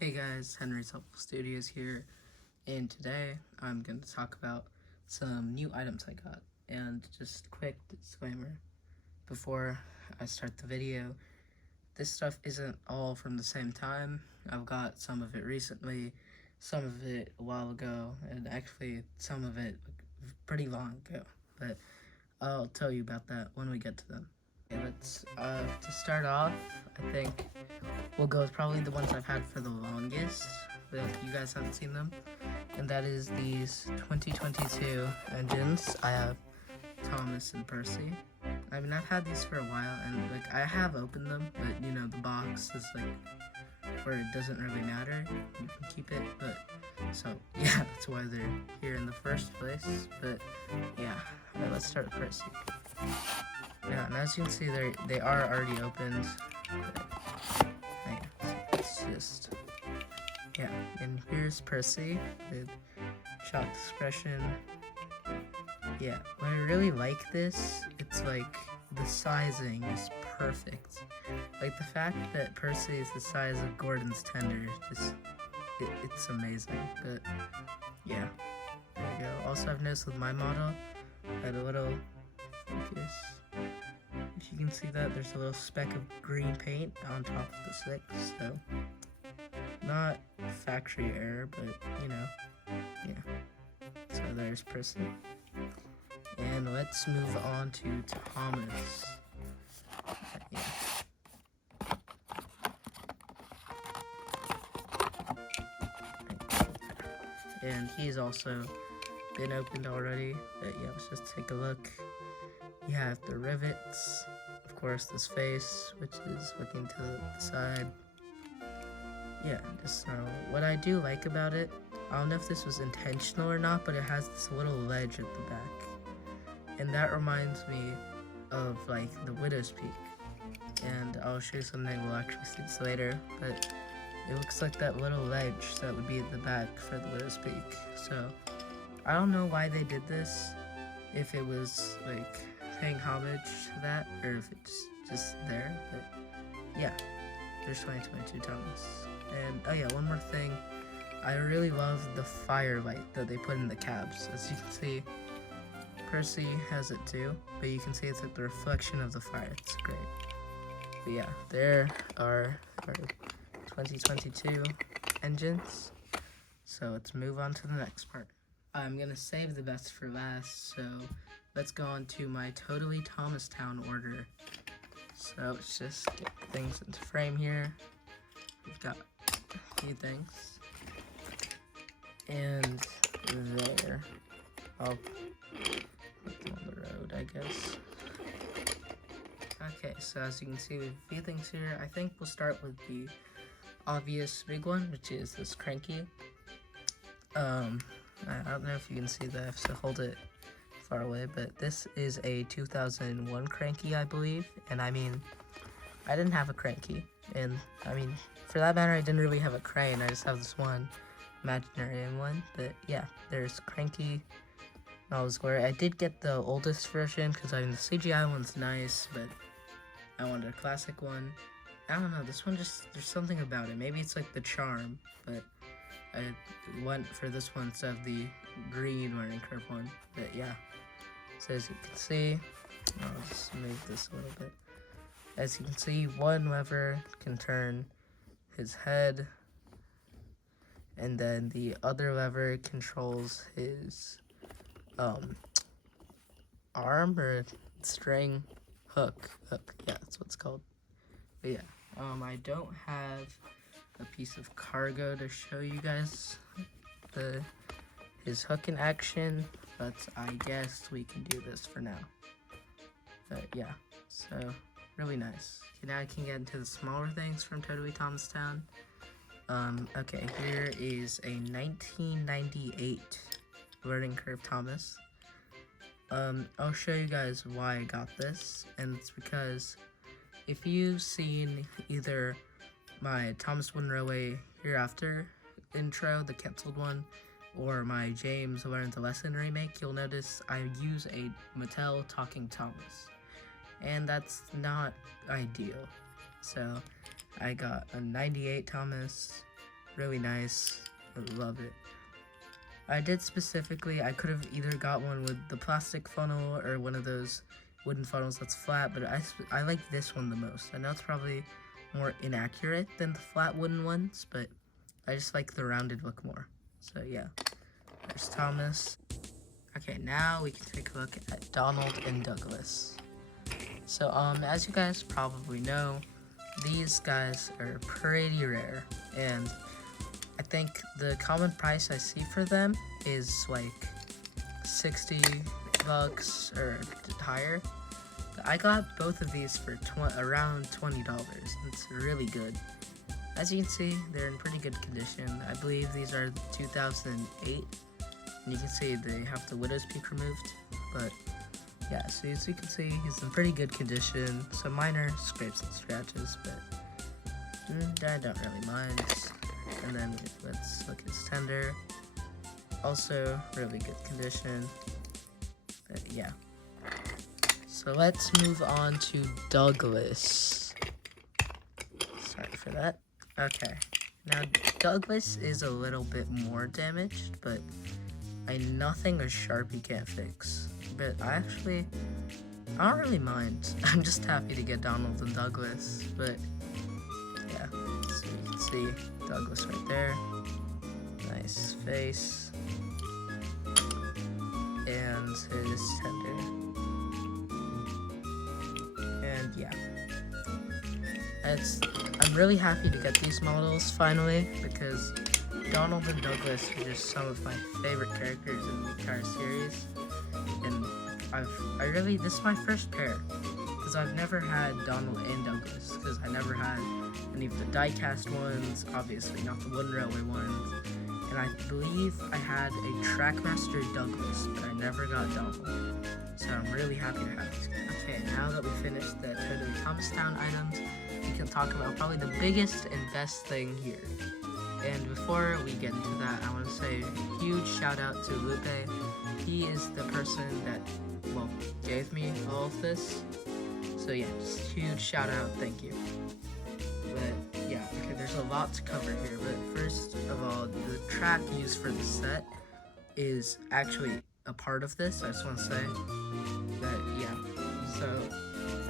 Hey guys, Henry's Helpful Studios here, and today I'm going to talk about some new items I got. And just quick disclaimer before I start the video, this stuff isn't all from the same time. I've got some of it recently, some of it a while ago, and actually some of it pretty long ago. But I'll tell you about that when we get to them. Okay, let's, to start off, I think we'll go with probably the ones I've had for the longest, but you guys haven't seen them, and that is these 2022 engines. I have Thomas and Percy. I mean, I've had these for a while, and like I have opened them, but you know, the box is like where it doesn't really matter. You can keep it, but so yeah, that's why they're here in the first place. But yeah, alright, let's start with Percy. Yeah, and as you can see, they are already opened. Just, yeah, and here's Percy with shocked expression. Yeah, when I really like this, it's like the sizing is perfect. Like the fact that Percy is the size of Gordon's tender, it's amazing. But yeah, there you go. Also, I've noticed with my model, I had a little focus. If you can see that, there's a little speck of green paint on top of the stick, so not factory error, but you know, yeah. So there's Percy. And let's move on to Thomas. Yeah. And he's also been opened already, but yeah, let's just take a look. You have the rivets, of course this face, which is looking to the side. Yeah, just what I do like about it, I don't know if this was intentional or not, but it has this little ledge at the back. And that reminds me of like the Widow's Peak. And I'll show you something, we'll actually see this later, but it looks like that little ledge that would be at the back for the Widow's Peak. So, I don't know why they did this, if it was like paying homage to that, or if it's just there, but yeah, there's 2022 Thomas. And oh yeah, one more thing, I really love the firelight that they put in the cabs. As you can see, Percy has it too, but you can see it's like the reflection of the fire. It's great. But yeah, there are our 2022 engines. So let's move on to the next part. I'm gonna save the best for last, so let's go on to my Totally Thomastown order. So let's just get things into frame here. We've got a few things. And there. I'll put them on the road, I guess. Okay, so as you can see, we have a few things here. I think we'll start with the obvious big one, which is this Cranky. I don't know if you can see that, I have to hold it far away, but this is a 2001 Cranky, I believe, and I mean, I didn't have a Cranky, and I mean, for that matter, I didn't really have a crane, I just have this one imaginary one, but yeah, there's Cranky. I did get the oldest version, because I mean, the CGI one's nice, but I wanted a classic one. I don't know, this one just, there's something about it, maybe it's like the charm, but I went for this one instead of the green learning curve one, but yeah. So as you can see, I'll just move this a little bit. As you can see, one lever can turn his head, and then the other lever controls his arm or string hook. Yeah, that's what it's called. But yeah, I don't have a piece of cargo to show you guys his hook in action, but I guess we can do this for now. But yeah, so really nice. Okay, now I can get into the smaller things from Totally Thomastown. Okay, here is a 1998 learning curve Thomas. I'll show you guys why I got this, and it's because if you've seen either my Thomas Wooden Railway Hereafter intro, the canceled one, or my James Learned the Lesson remake, you'll notice I use a Mattel Talking Thomas, and that's not ideal. So I got a 98 Thomas, really nice. I love it. I did specifically, I could have either got one with the plastic funnel or one of those wooden funnels that's flat, but I like this one the most. I know it's probably more inaccurate than the flat wooden ones, but I just like the rounded look more. So yeah, there's Thomas. Okay, now we can take a look at Donald and Douglas. So as you guys probably know, these guys are pretty rare, and I think the common price I see for them is like 60 bucks or higher. I got both of these for around $20. It's really good. As you can see, they're in pretty good condition. I believe these are 2008. And you can see they have the widow's peak removed. But yeah, so as you can see, he's in pretty good condition. Some minor scrapes and scratches, but I don't really mind. And then let's look at his tender. Also, really good condition. But yeah. So let's move on to Douglas. Sorry for that. Okay. Now, Douglas is a little bit more damaged, but nothing a Sharpie can't fix. But I don't really mind. I'm just happy to get Donald and Douglas, but yeah. So you can see Douglas right there. Nice face. And his tender. And yeah. I'm really happy to get these models finally, because Donald and Douglas are just some of my favorite characters in the entire series. And this is my first pair, because I've never had Donald and Douglas, because I never had any of the die-cast ones, obviously not the Wooden Railway ones, and I believe I had a Trackmaster Douglas, but I never got Donald, so I'm really happy to have these. Okay, now that we finished the Totally Thomastown items, we can talk about probably the biggest and best thing here. And before we get into that, I want to say a huge shout out to Lupe. He is the person that, well, gave me all of this. So yeah, just huge shout out, thank you. But yeah, okay, there's a lot to cover here. But first of all, the track used for the set is actually a part of this. I just want to say that, yeah. So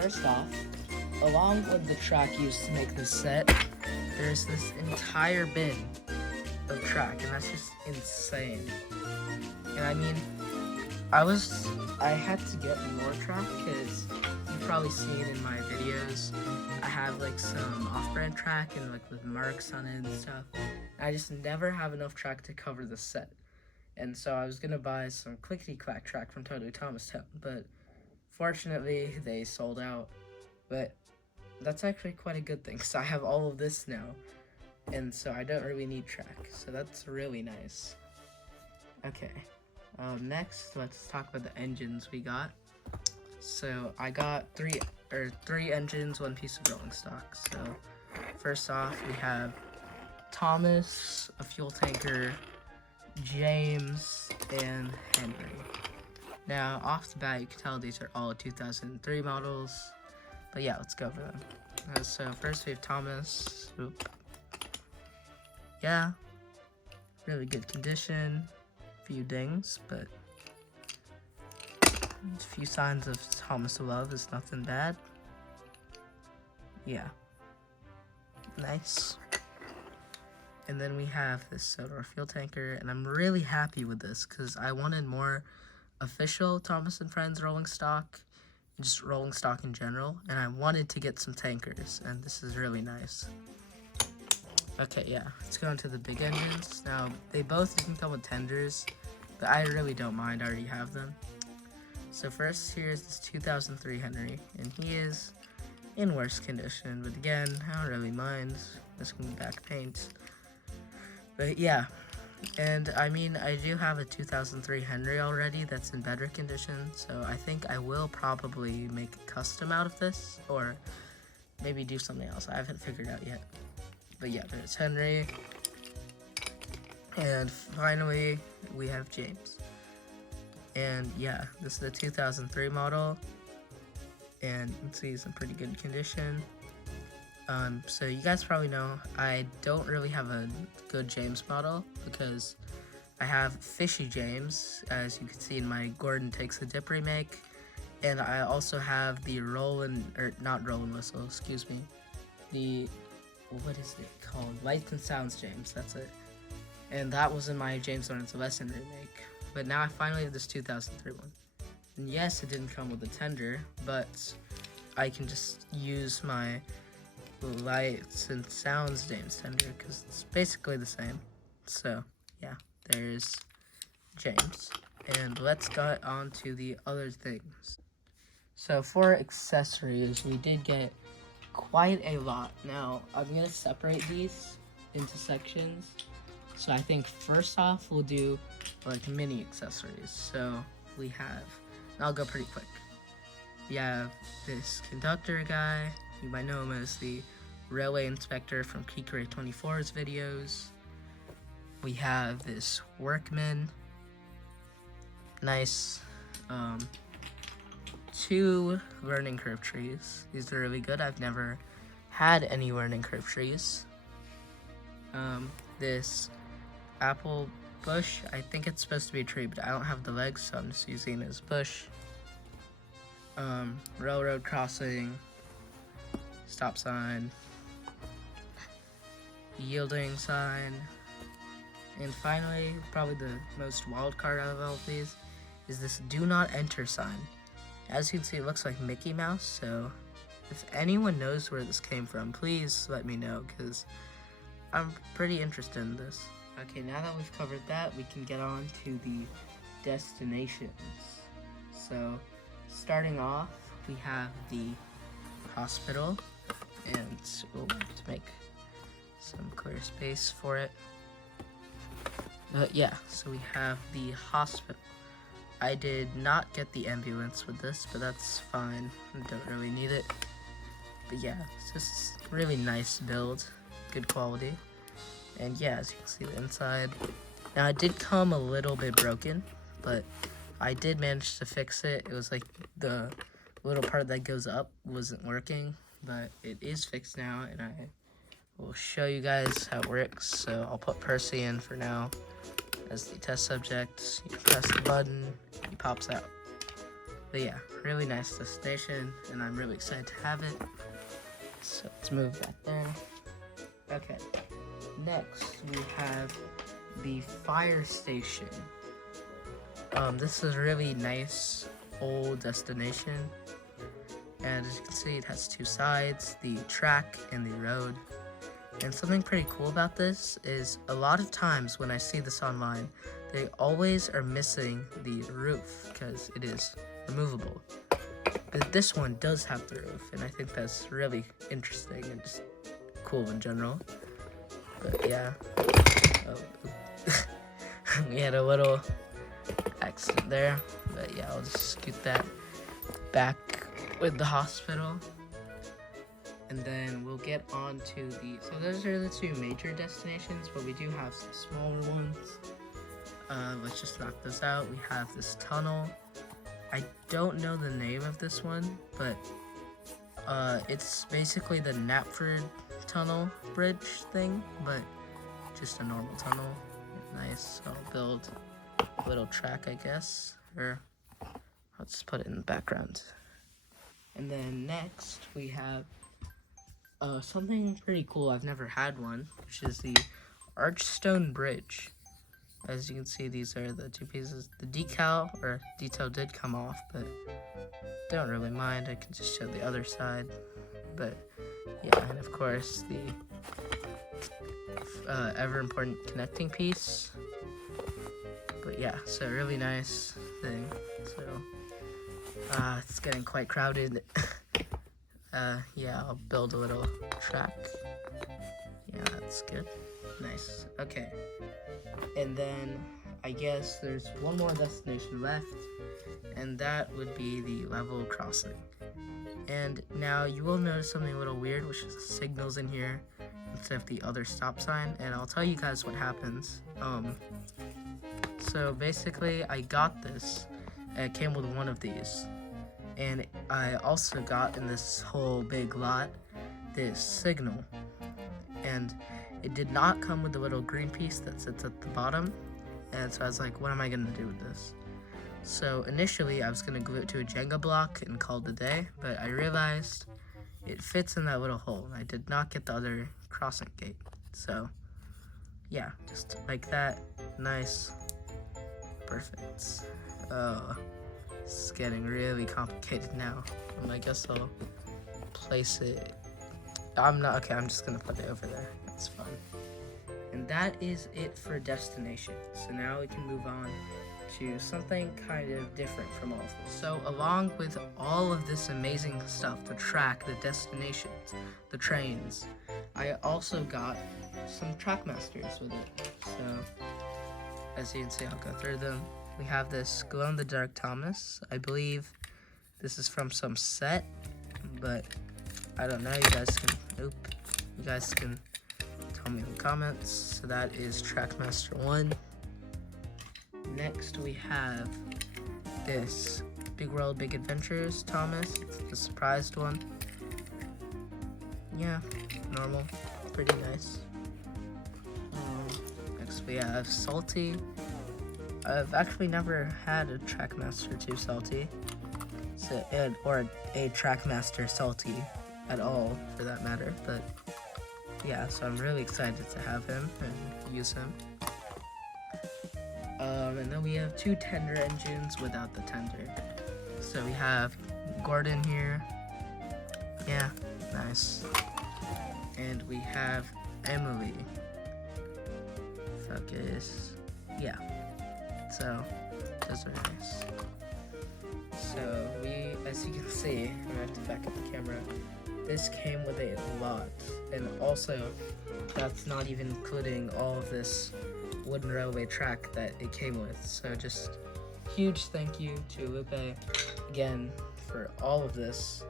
first off, along with the track used to make this set, there's this entire bin of track, and that's just insane. And I mean, I had to get more track, because you've probably seen in my videos, I have like some off-brand track and like with marks on it and stuff. I just never have enough track to cover the set. And so I was gonna buy some clickety-clack track from Totally Thomastown, but fortunately they sold out. But that's actually quite a good thing, because I have all of this now, and so I don't really need track, so that's really nice. Okay, next let's talk about the engines we got. So I got three engines, one piece of rolling stock. So first off, we have Thomas, a fuel tanker, James, and Henry. Now off the bat, you can tell these are all 2003 models. But yeah, let's go over them. So first we have Thomas. Oop. Yeah, really good condition. Few dings, but a few signs of Thomas love is nothing bad. Yeah, nice. And then we have this Silver fuel tanker, and I'm really happy with this because I wanted more official Thomas and Friends rolling stock, just rolling stock in general, and I wanted to get some tankers, and this is really nice. Okay, yeah, let's go into the big engines. Now, they both can come with tenders, but I really don't mind, I already have them. So first, here's this 2003 Henry, and he is in worse condition, but again, I don't really mind. This can be back paint. But yeah, and I mean, I do have a 2003 Henry already that's in better condition, so I think I will probably make a custom out of this, or maybe do something else. I haven't figured out yet. But yeah, there's Henry. And finally, we have James. And yeah, this is the 2003 model, and you can see he's in pretty good condition. So you guys probably know I don't really have a good James model because I have Fishy James, as you can see in my Gordon Takes a Dip remake, and I also have the not Rollin' Whistle, excuse me, the, what is it called? Lights and Sounds James, that's it. And that was in my James Lawrence Lesson remake. But now I finally have this 2003 one. And yes, it didn't come with a tender, but I can just use my Lights and Sounds James tender because it's basically the same. So yeah, there's James. And let's get on to the other things. So for accessories, we did get quite a lot. Now, I'm going to separate these into sections. So I think first off, we'll do like mini accessories. So we have, and I'll go pretty quick. We have this conductor guy. You might know him as the railway inspector from Kikere 24's videos. We have this workman. Nice. 2 learning curve trees. These are really good. I've never had any learning curve trees. This apple bush. I think it's supposed to be a tree, but I don't have the legs, so I'm just using it as bush. Railroad crossing. Stop sign. Yielding sign. And finally, probably the most wild card out of all of these, is this do not enter sign. As you can see, it looks like Mickey Mouse, so if anyone knows where this came from, please let me know, because I'm pretty interested in this. Okay, now that we've covered that, we can get on to the destinations. So, starting off, we have the hospital, and we'll have to make some clear space for it. Yeah, so we have the hospital. I did not get the ambulance with this, but that's fine. I don't really need it. But yeah, it's just really nice build, good quality. And yeah, as you can see the inside. Now it did come a little bit broken, but I did manage to fix it. It was like the little part that goes up wasn't working, but it is fixed now, and I will show you guys how it works. So I'll put Percy in for now as the test subject. You press the button, he pops out. But yeah, really nice destination, and I'm really excited to have it. So let's move that there. Okay, next we have the fire station. This is a really nice old destination, and as you can see, it has 2 sides, the track and the road. And something pretty cool about this is a lot of times when I see this online, they always are missing the roof because it is removable. But this one does have the roof, and I think that's really interesting and just cool in general. But yeah, we had a little accident there, but yeah, I'll just scoot that back with the hospital. And then we'll get on to so those are the 2 major destinations, but we do have some smaller ones. Let's just knock this out. We have this tunnel. I don't know the name of this one, but it's basically the Knapford tunnel bridge thing, but just a normal tunnel. Nice. I'll build a little track, I guess, or I'll just put it in the background. And then next we have something pretty cool. I've never had one, which is the Archstone Bridge. As you can see, these are the 2 pieces. The detail did come off, but don't really mind. I can just show the other side. But yeah, and of course the ever important connecting piece. But yeah, so really nice thing. So it's getting quite crowded. Yeah, I'll build a little track. Yeah, that's good. Nice. Okay. And then I guess there's one more destination left, and that would be the level crossing. And now you will notice something a little weird, which is the signals in here instead of the other stop sign, and I'll tell you guys what happens. So basically I got this, and it came with one of these. And I also got in this whole big lot this signal, and it did not come with the little green piece that sits at the bottom. And so I was like, what am I gonna do with this? So initially I was gonna glue it to a Jenga block and call it a day, but I realized it fits in that little hole, and I did not get the other crossing gate. So yeah, just like that. Nice. Perfect. Oh, it's getting really complicated now. I guess I'll place it. I'm just gonna put it over there. That's fine. And that is it for destination. So now we can move on to something kind of different from all of this. So along with all of this amazing stuff, the track, the destinations, the trains, I also got some Trackmasters with it. So as you can see, I'll go through them. We have this glow-in-the-dark Thomas. I believe this is from some set, but I don't know. You guys can tell me in the comments. So that is Trackmaster 1. Next we have this Big World, Big Adventures Thomas. It's the surprised one. Yeah, normal, pretty nice. Next we have Salty. I've actually never had a Trackmaster 2 Salty, or a Trackmaster Salty at all, for that matter. But yeah, so I'm really excited to have him and use him. And then we have 2 tender engines without the tender. So we have Gordon here. Yeah, nice. And we have Emily. Focus. Yeah. So those are nice. So as you can see, I have to back up the camera. This came with a lot, and also that's not even including all of this wooden railway track that it came with. So just huge thank you to Lupe again for all of this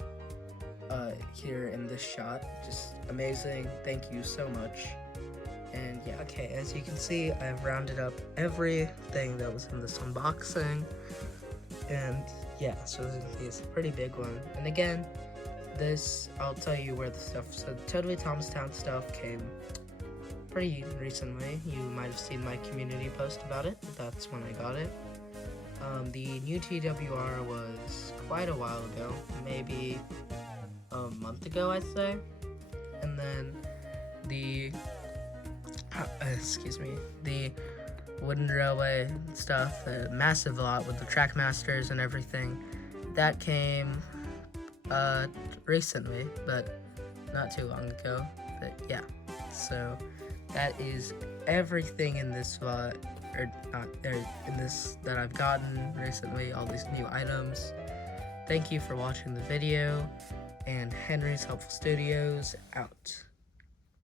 here in this shot. Just amazing. Thank you so much. And yeah, okay, as you can see, I've rounded up everything that was in this unboxing. And yeah, so as you can see, it's a pretty big one. And again, this, I'll tell you where the stuff, so Totally Thomastown stuff came pretty recently. You might have seen my community post about it. That's when I got it. The new TWR was quite a while ago, maybe a month ago, I'd say. And then the the wooden railway stuff, the massive lot with the Trackmasters and everything, that came recently, but not too long ago. But yeah, so that is everything in this lot, in this that I've gotten recently, all these new items. Thank you for watching the video, and Henry's Helpful Studios out.